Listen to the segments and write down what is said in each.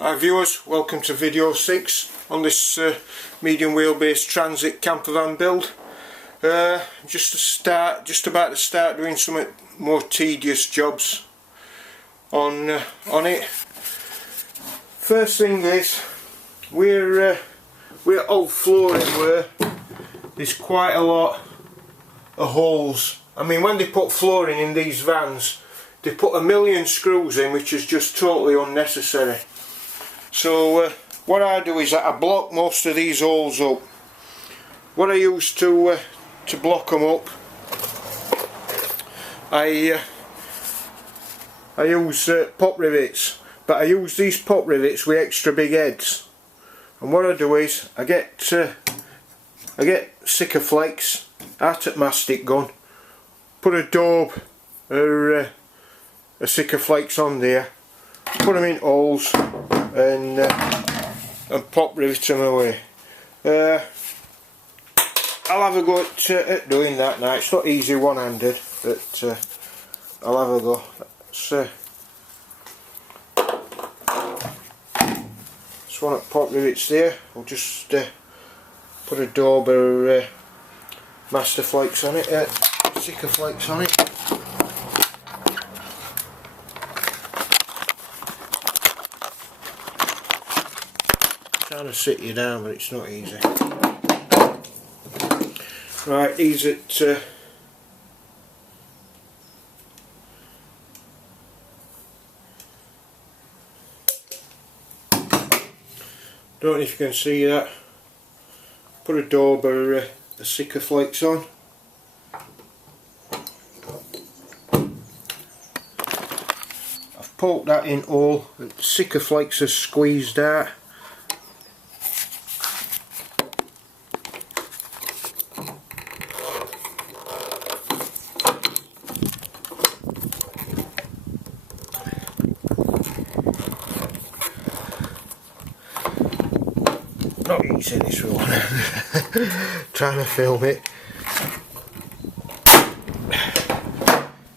Hi viewers, welcome to video 6 on this medium wheelbase transit campervan build. Just about to start doing some more tedious jobs on it. First thing is, we're old flooring where there's quite a lot of holes. I mean, when they put flooring in these vans, they put a million screws in, which is just totally unnecessary. So what I do is that I block most of these holes up. What I use to block them up, I use pop rivets, but I use these pop rivets with extra big heads. And what I do is I get Sicker flakes out at mastic gun, put a daub or a Sicker flakes on there, put them in holes and pop rivet them away. I'll have a go at doing that now. It's not easy one-handed, but I'll have a go. That's one at pop rivets there. I'll just put a daub or master flakes on it, Sicker flakes on it. Trying to sit you down, but it's not easy. Right, these at don't know if you can see that. Put a daub or a Sicker flakes on. I've poked that in all. The Sicker flakes are squeezed out. Not easy this one. Trying to film it.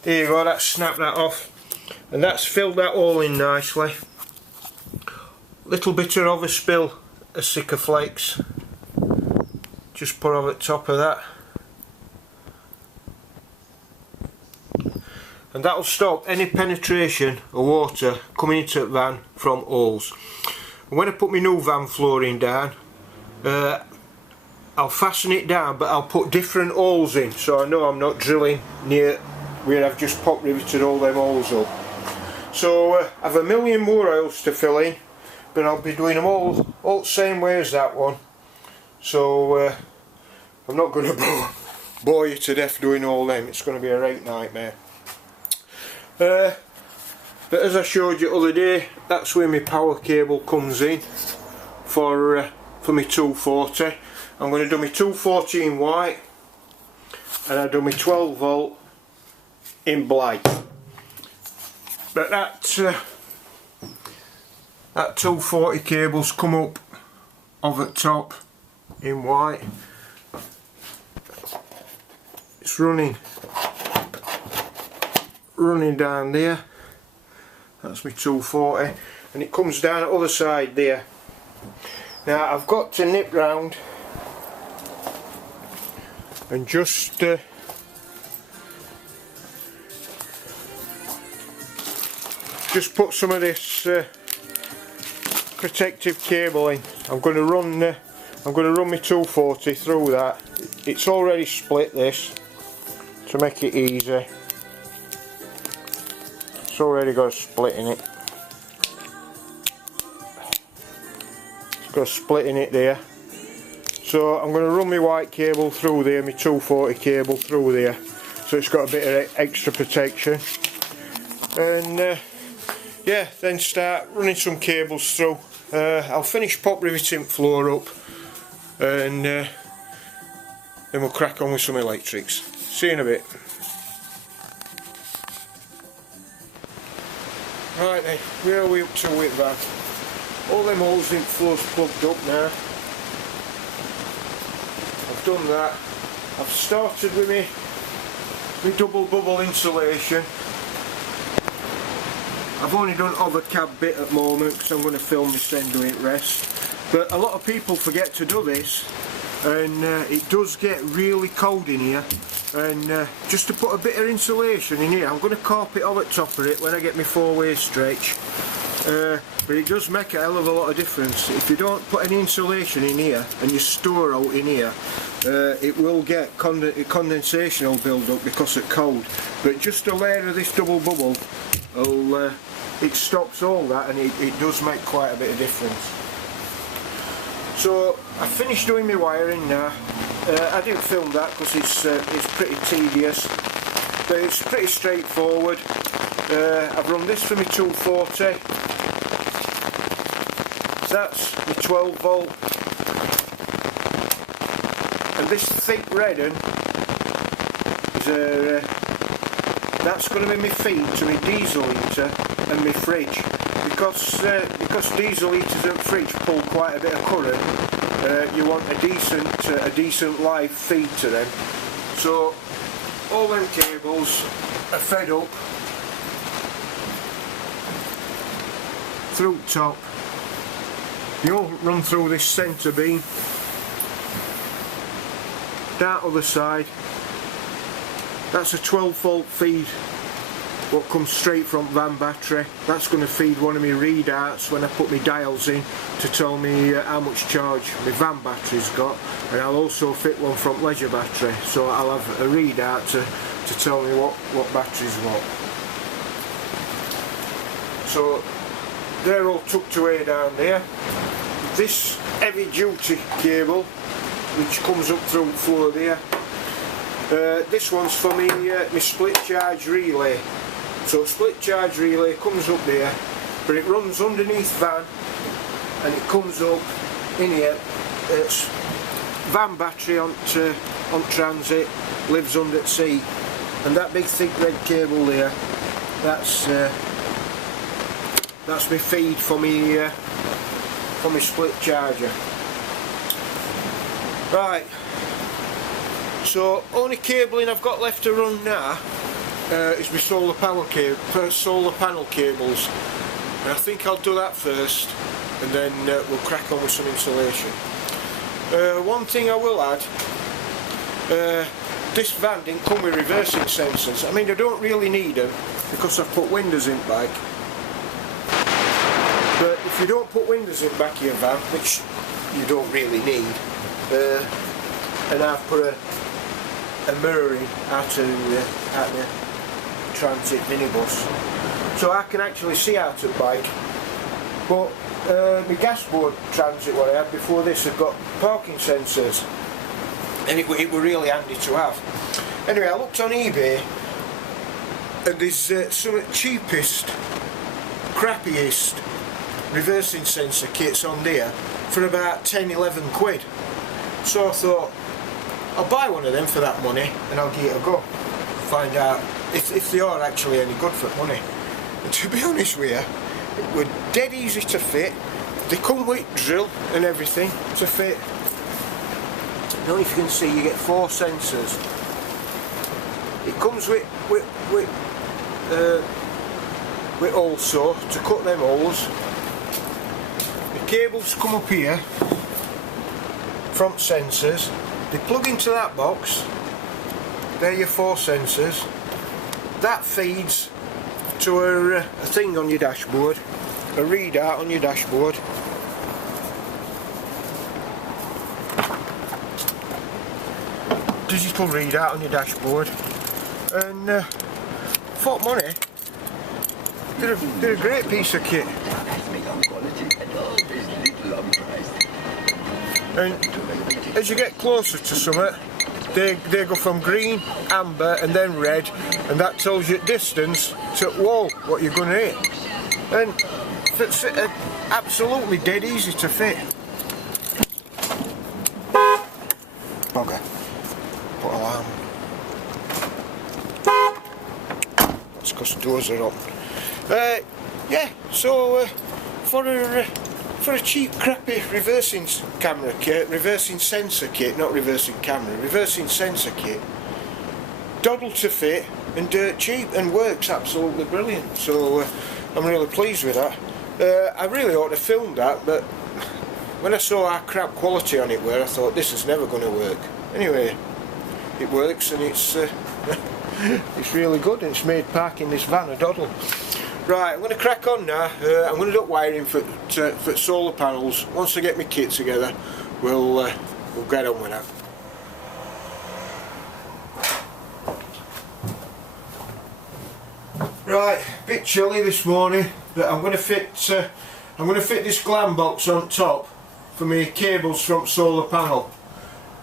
There you go, that's snapped that off. And that's filled that hole in nicely. Little bit of overspill of Sicker flakes. Just put over the top of that. And that'll stop any penetration of water coming into the van from holes. And when I put my new van flooring down, I'll fasten it down, but I'll put different holes in, so I know I'm not drilling near where I've just pop riveted all them holes up. So I've a million more holes to fill in, but I'll be doing them all the same way as that one. So I'm not going to bore you to death doing all them. It's going to be a right nightmare. But as I showed you the other day, that's where my power cable comes in for my 240. I'm going to do my 240 in white, and I do my 12 volt in black. But that 240 cables come up over the top in white. It's running down there. That's my 240, and it comes down the other side there. Now I've got to nip round and just put some of this protective cable in. I'm going to run my 240 through that. It's already split this to make it easy. It's already got a split in it. It's got a split in it there. So I'm going to run my white cable through there, my 240 cable through there, so it's got a bit of extra protection. And yeah, then start running some cables through. I'll finish pop riveting floor up, and then we'll crack on with some electrics. See you in a bit. Right then, where are we up to with that? All them holes in floor's plugged up now. I've done that. I've started with my double bubble insulation. I've only done over cab bit at the moment because I'm going to film this then doing rest. But a lot of people forget to do this, and it does get really cold in here. And just to put a bit of insulation in here, I'm going to carp it over the top of it when I get my 4-way stretch. But it does make a hell of a lot of difference. If you don't put any insulation in here and you store out in here, it will get condensation will build up because it's cold. But just a layer of this double bubble, it stops all that, and it does make quite a bit of difference. So I finished doing my wiring now. I didn't film that because it's pretty tedious, but it's pretty straightforward. I've run this for my 240. That's my 12 volt, and this thick red one is that's going to be my feed to my diesel heater and my fridge, because diesel heaters and fridge pull quite a bit of current. You want a decent live feed to them. So all them cables are fed up through the top. You all run through this centre beam, that other side. That's a 12 volt feed what comes straight from van battery. That's going to feed one of my readouts when I put my dials in to tell me how much charge my van battery's got, and I'll also fit one from leisure battery, so I'll have a readout to tell me what battery's what. So they're all tucked away down there. This heavy duty cable which comes up through the floor there, this one's for me my split charge relay. So split charge relay comes up there, but it runs underneath van and it comes up in here. It's van battery on transit, lives under the seat, and that big thick red cable there, that's my feed for my split charger. Right, so only cabling I've got left to run now is my solar panel cables, and I think I'll do that first, and then we'll crack on with some insulation. One thing I will add, this van didn't come with reversing sensors. I mean, I don't really need them because I've put windows in back. But if you don't put windows in back of your van, which you don't really need, and I've put a mirror in at the transit minibus, so I can actually see out of bike. But my dashboard transit what I had before this had got parking sensors, and it were really handy to have. Anyway, I looked on eBay, and there's some of the cheapest, crappiest reversing sensor kits on there for about 10-11 quid. So I thought I'll buy one of them for that money and I'll give it a go, find out if they are actually any good for money. And to be honest with you, it were dead easy to fit. They come with drill and everything to fit. I don't know if you can see, you get 4 sensors. It comes with also to cut them holes. Cables come up here, front sensors, they plug into that box, there are your 4 sensors, that feeds to a thing on your dashboard, a readout on your dashboard. Digital readout on your dashboard, and for money, they're a great piece of kit. And as you get closer to something, they go from green, amber and then red, and that tells you distance to whoa, what you're going to hit. And it's absolutely dead easy to fit. Bugger. Put alarm. It's because the doors are open. Yeah, so for a cheap, crappy reversing camera kit, reversing sensor kit, not reversing camera, reversing sensor kit, doddle to fit, and dirt cheap and works absolutely brilliant. So I'm really pleased with that. I really ought to film that, but when I saw how crap quality on it were, I thought this is never going to work. Anyway, it works, and it's it's really good, and it's made parking this van a doddle. Right, I'm going to crack on now. I'm going to do wiring for solar panels. Once I get my kit together, we'll get on with that. Right, a bit chilly this morning, but I'm going to fit this glam box on top for my cables from solar panel.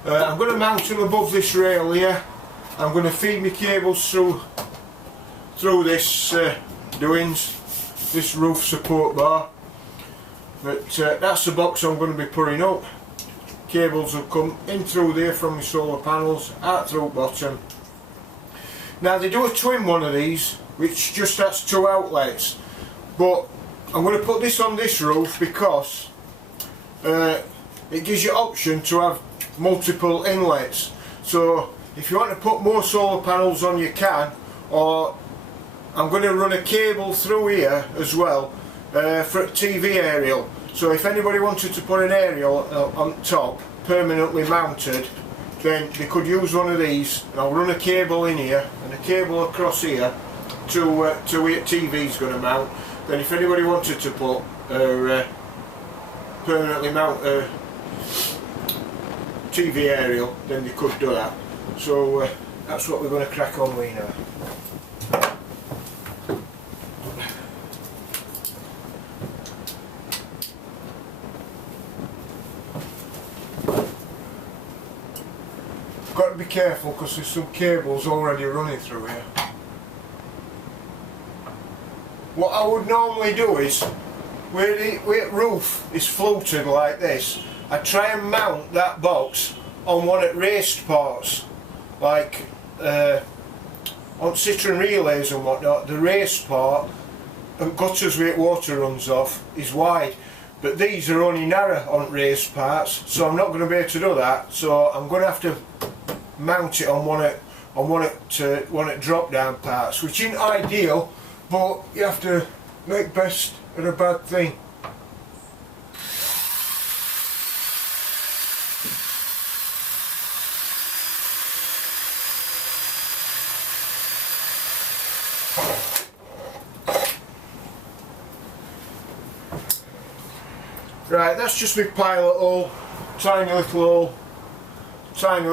I'm going to mount them above this rail here. I'm going to feed my cables through this doings, this roof support bar. But that's the box I'm going to be putting up. Cables will come in through there from my solar panels, out through bottom. Now they do a twin one of these, which just has 2 outlets, but I'm going to put this on this roof because it gives you option to have multiple inlets. So if you want to put more solar panels on, you can, or I'm going to run a cable through here as well for a TV aerial. So if anybody wanted to put an aerial on top, permanently mounted, then they could use one of these. And I'll run a cable in here and a cable across here to where TV's going to mount. Then if anybody wanted to put permanently mount a TV aerial, then they could do that. So that's what we're going to crack on with now. Got to be careful because there's some cables already running through here. What I would normally do is, where the roof is fluted like this, I try and mount that box on one of the raised parts, like on Citroen relays and whatnot. The raised part and gutters where water runs off is wide, but these are only narrow on raised parts, so I'm not going to be able to do that. So I'm going to have to mount it on one of drop down parts, which isn't ideal, but you have to make best of a bad thing. Right, that's just my pilot hole, tiny little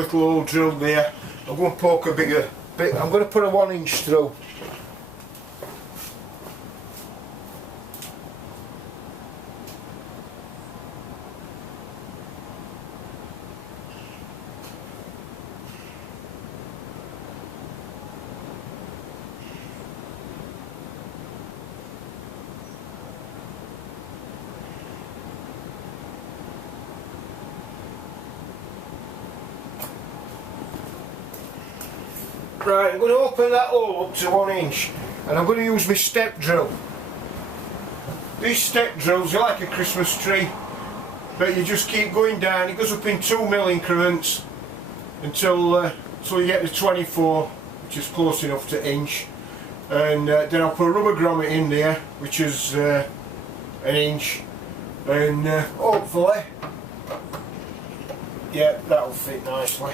hole drilled there. I'm going to poke a bigger bit. I'm going to put a 1 inch through. Right, I'm going to open that hole up to 1 inch, and I'm going to use my step drill. These step drills are like a Christmas tree, but you just keep going down. It goes up in 2mm increments until you get to 24, which is close enough to inch, and then I'll put a rubber grommet in there, which is 1 inch, and hopefully, yeah, that'll fit nicely.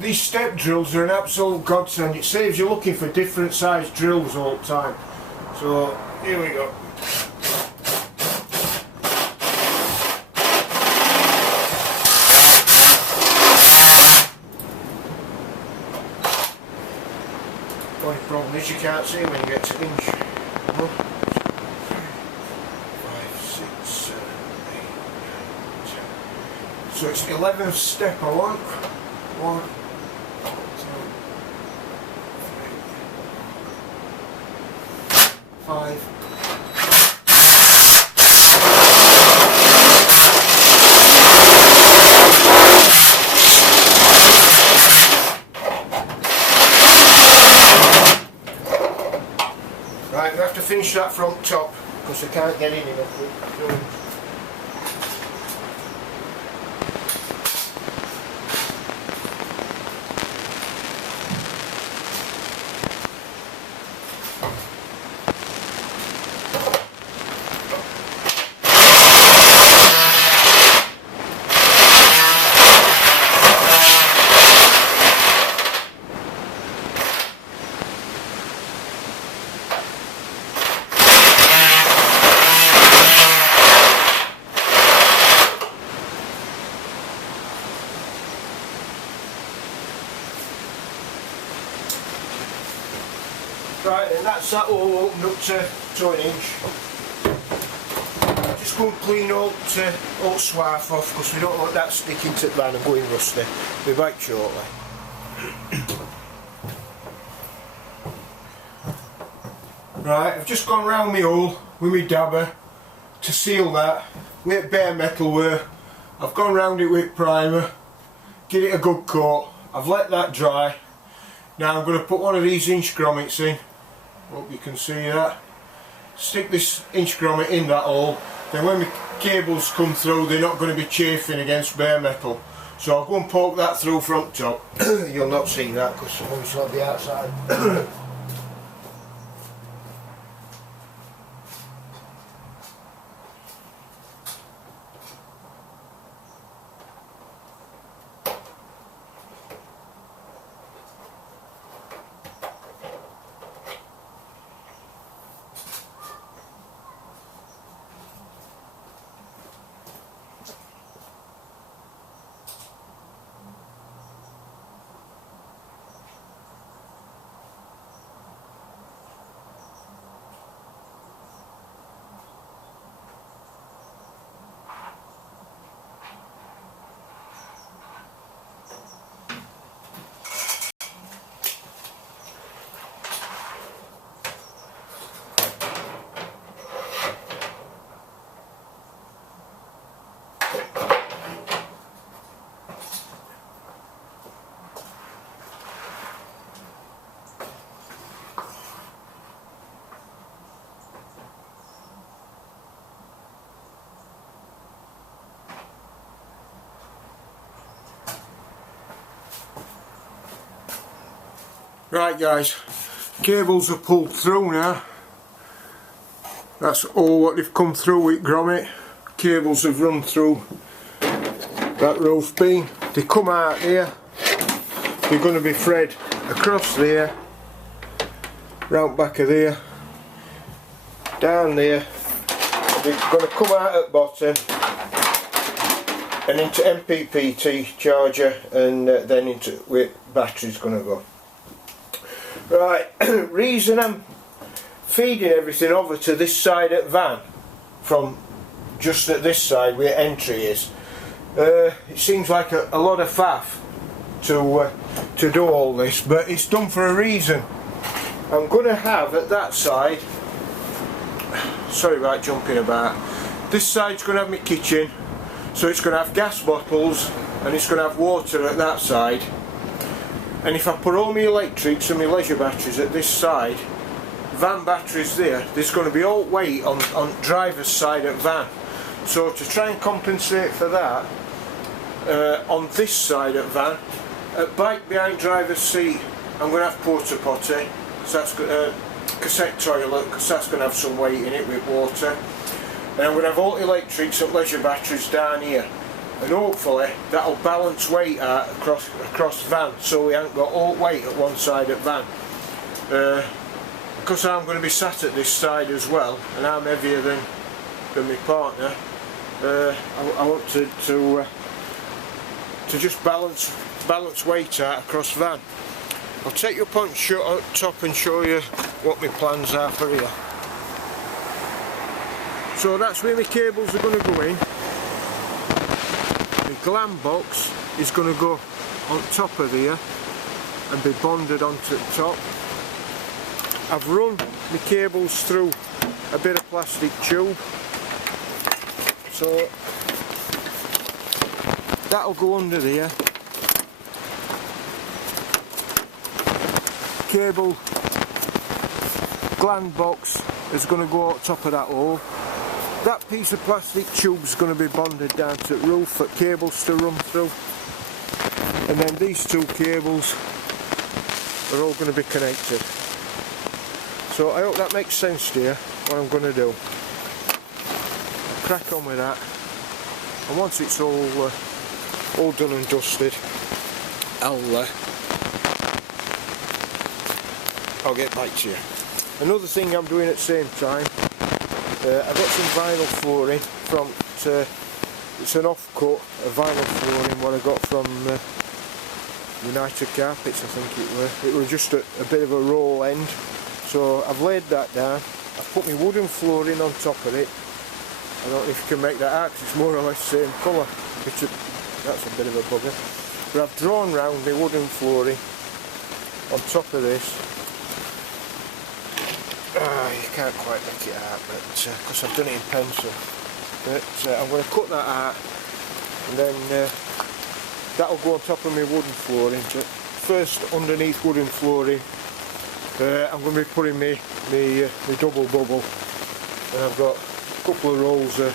These step drills are an absolute godsend. It saves you looking for different sized drills all the time. So here we go. Only problem is you can't see when you get to inch. 5, 6, 7, 8, 9, 10. So it's the 11th step I want. 1, 5. Right, we have to finish that front top because I can't get in enough. Right, and that's that all opened up to an inch. Just go and clean all the swarf off because we don't want that sticking to the van and going rusty. We'll be back shortly. Right, I've just gone round my hole with my dabber to seal that with bare metal ware. I've gone round it with primer, get it a good coat. I've let that dry. Now I'm going to put one of these inch grommets in. Hope you can see that. Stick this inch grommet in that hole. Then when the cables come through, they're not going to be chafing against bare metal. So I'll go and poke that through front top. You'll not see that because I'm obviously on the outside. Right guys, cables are pulled through now. That's all what they've come through with grommet. Cables have run through that roof beam. They come out here. They're going to be thread across there, round back of there, down there. They're going to come out at the bottom and into MPPT charger, and then into where battery's going to go. Right, reason I'm feeding everything over to this side of the van from just at this side where entry is. It seems like a lot of faff to do all this, but it's done for a reason. I'm going to have at that side, sorry about jumping about, this side's going to have my kitchen, so it's going to have gas bottles and it's going to have water at that side. And if I put all my electrics and my leisure batteries at this side, van batteries there, there's going to be all weight on driver's side of van. So to try and compensate for that, on this side of van, at bike behind driver's seat, I'm going to have porta potty, so that's cassette toilet, because that's going to have some weight in it with water. And I'm going to have all electrics and leisure batteries down here. And hopefully that'll balance weight out across van, so we haven't got all weight at one side of van. Because I'm going to be sat at this side as well, and I'm heavier than my partner, I want to just balance weight out across van. I'll take you up on top and show you what my plans are for here. So that's where my cables are going to go in. The glam box is going to go on top of here and be bonded onto the top. I've run my cables through a bit of plastic tube, so that'll go under there. Cable gland box is going to go on top of that hole. that piece of plastic tube's going to be bonded down to the roof for cables to run through, and then these two cables are all going to be connected. So I hope that makes sense to you, what I'm going to do. Crack on with that, and once it's all done and dusted, I'll get back to you. Another thing I'm doing at the same time, I've got some vinyl flooring from, it's an off-cut of vinyl flooring what I got from United Carpets, I think it was just a bit of a roll end. So I've laid that down, I've put my wooden flooring on top of it. I don't know if you can make that out, 'cause it's more or less the same colour. That's a bit of a bugger. But I've drawn round my wooden flooring on top of this. You can't quite make it out, but because I've done it in pencil. But I'm going to cut that out, and then that'll go on top of my wooden flooring. But first, underneath wooden flooring, I'm going to be putting my double bubble, and I've got a couple of rolls of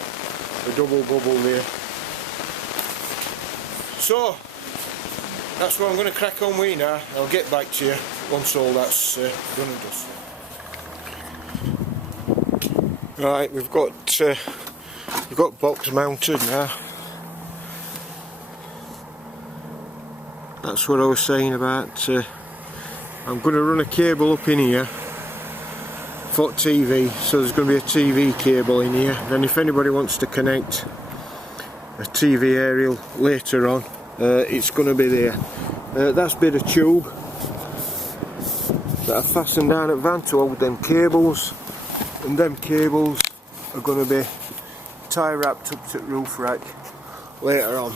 double bubble there. So that's what I'm going to crack on with now. I'll get back to you once all that's done and dusted. Right, we've got box mounted now. That's what I was saying about. I'm going to run a cable up in here for TV, so there's going to be a TV cable in here. Then if anybody wants to connect a TV aerial later on, it's going to be there. That's a bit of tube that I fastened down at van to hold them cables, and them cables are going to be tie wrapped up to the roof rack later on.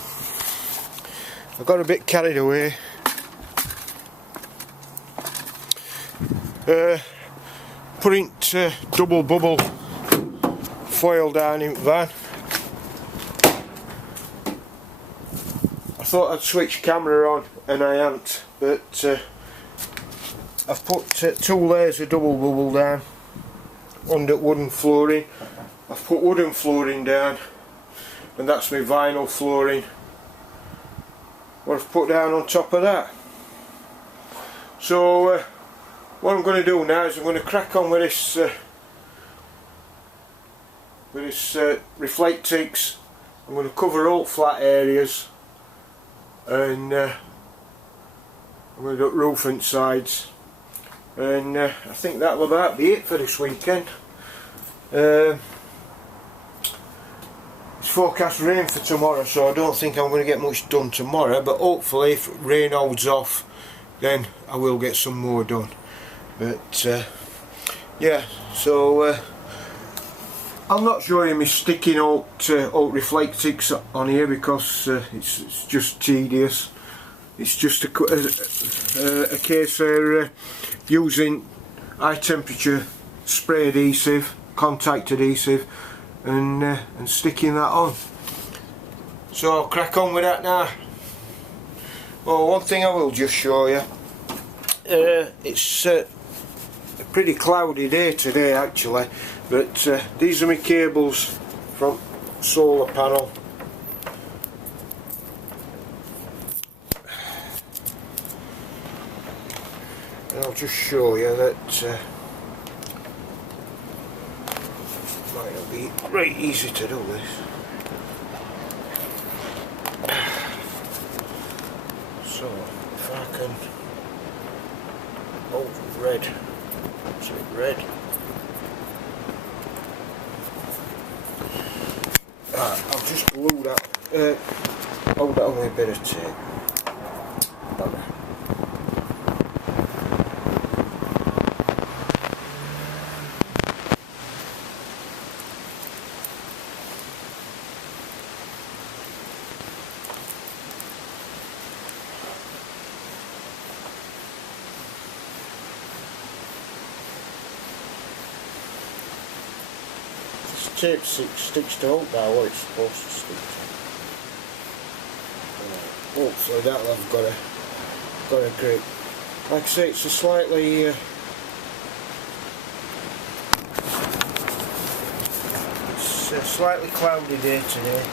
I got a bit carried away. Putting double bubble foil down in the van. I thought I'd switch camera on, and I haven't, but I've put 2 layers of double bubble down under wooden flooring. I've put wooden flooring down, and that's my vinyl flooring what I've put down on top of that. So what I'm going to do now is I'm going to crack on with this Reflectix. I'm going to cover all flat areas, and I'm going to do roof and sides, and I think that'll about be it for this weekend. It's forecast rain for tomorrow, so I don't think I'm going to get much done tomorrow, but hopefully if rain holds off, then I will get some more done. But yeah, so I'm not showing me sticking alt Reflectix on here because it's just tedious. It's just a case of using high temperature spray adhesive, contact adhesive, and sticking that on. So I'll crack on with that now. Well, one thing I will just show you, it's a pretty cloudy day today actually, but these are my cables from solar panel. And I'll just show you that might not be right easy to do this. So if I can hold red, is it red? I'll just glue that, hold that on with a bit of tape. Tape sticks to hold now what it's supposed to stick to. Hopefully that'll have got a grip. Like I say, it's a slightly It's a slightly cloudy day today,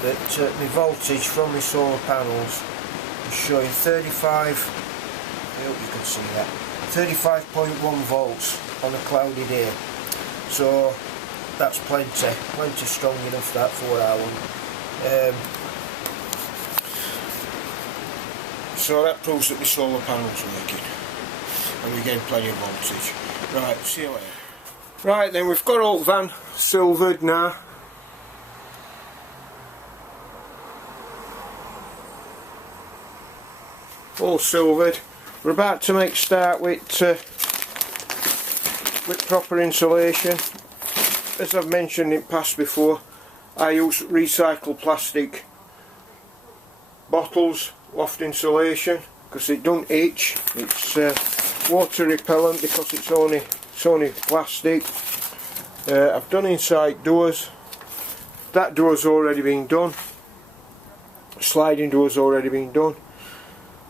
but my voltage from my solar panels is showing 35, I hope you can see that, 35.1 volts on a cloudy day. So that's plenty strong enough that for what I want. So that proves that my solar panel's working and we're getting plenty of voltage. Right, see you later. Right then, we've got old van silvered now. All silvered. We're about to make start with proper insulation. As I've mentioned in past before, I use recycled plastic bottles, loft insulation, because it don't itch. It's water repellent because it's only plastic. I've done inside doors. That door's already been done. Sliding door's already been done.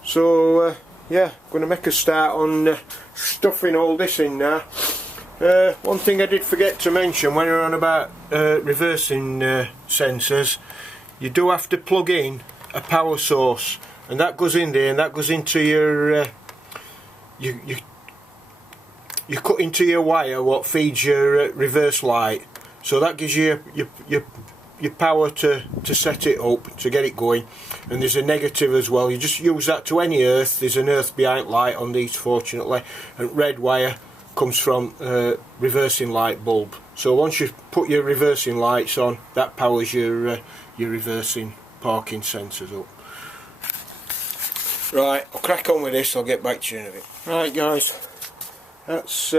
So yeah, going to make a start on stuffing all this in now. One thing I did forget to mention when we're on about reversing sensors, you do have to plug in a power source, and that goes in there, and that goes into your you cut into your wire what feeds your reverse light, so that gives you your power to set it up, to get it going. And there's a negative as well. You just use that to any earth. There's an earth behind light on these, fortunately, and red wire comes from reversing light bulb. So once you put your reversing lights on, that powers your reversing parking sensors up. Right, I'll crack on with this. I'll get back to you in a bit. Right guys, that's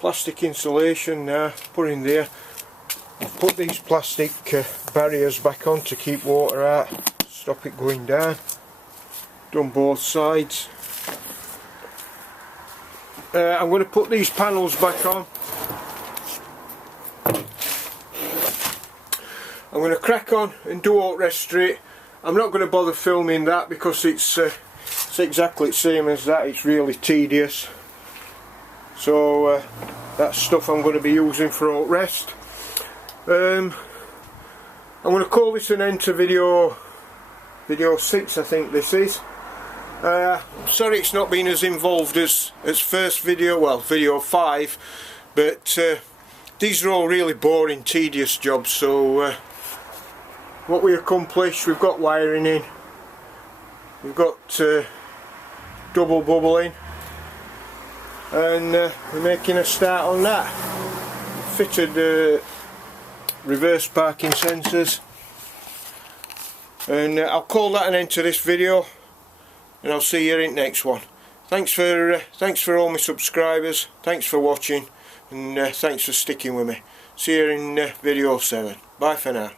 plastic insulation now put in there. I've put these plastic barriers back on to keep water out, stop it going down. Done both sides. I'm going to put these panels back on. I'm going to crack on and do alt rest straight. I'm not going to bother filming that because it's exactly the same as that. It's really tedious. So that's stuff I'm going to be using for alt rest. I'm going to call this an end to video 6, I think this is. Sorry it's not been as involved as first video, well, video 5, but these are all really boring, tedious jobs. So what we accomplished, we've got wiring in, we've got double bubbling, and we're making a start on that. Fitted reverse parking sensors, and I'll call that an end to this video, and I'll see you in the next one. Thanks for all my subscribers, thanks for watching, and thanks for sticking with me. See you in video 7. Bye for now.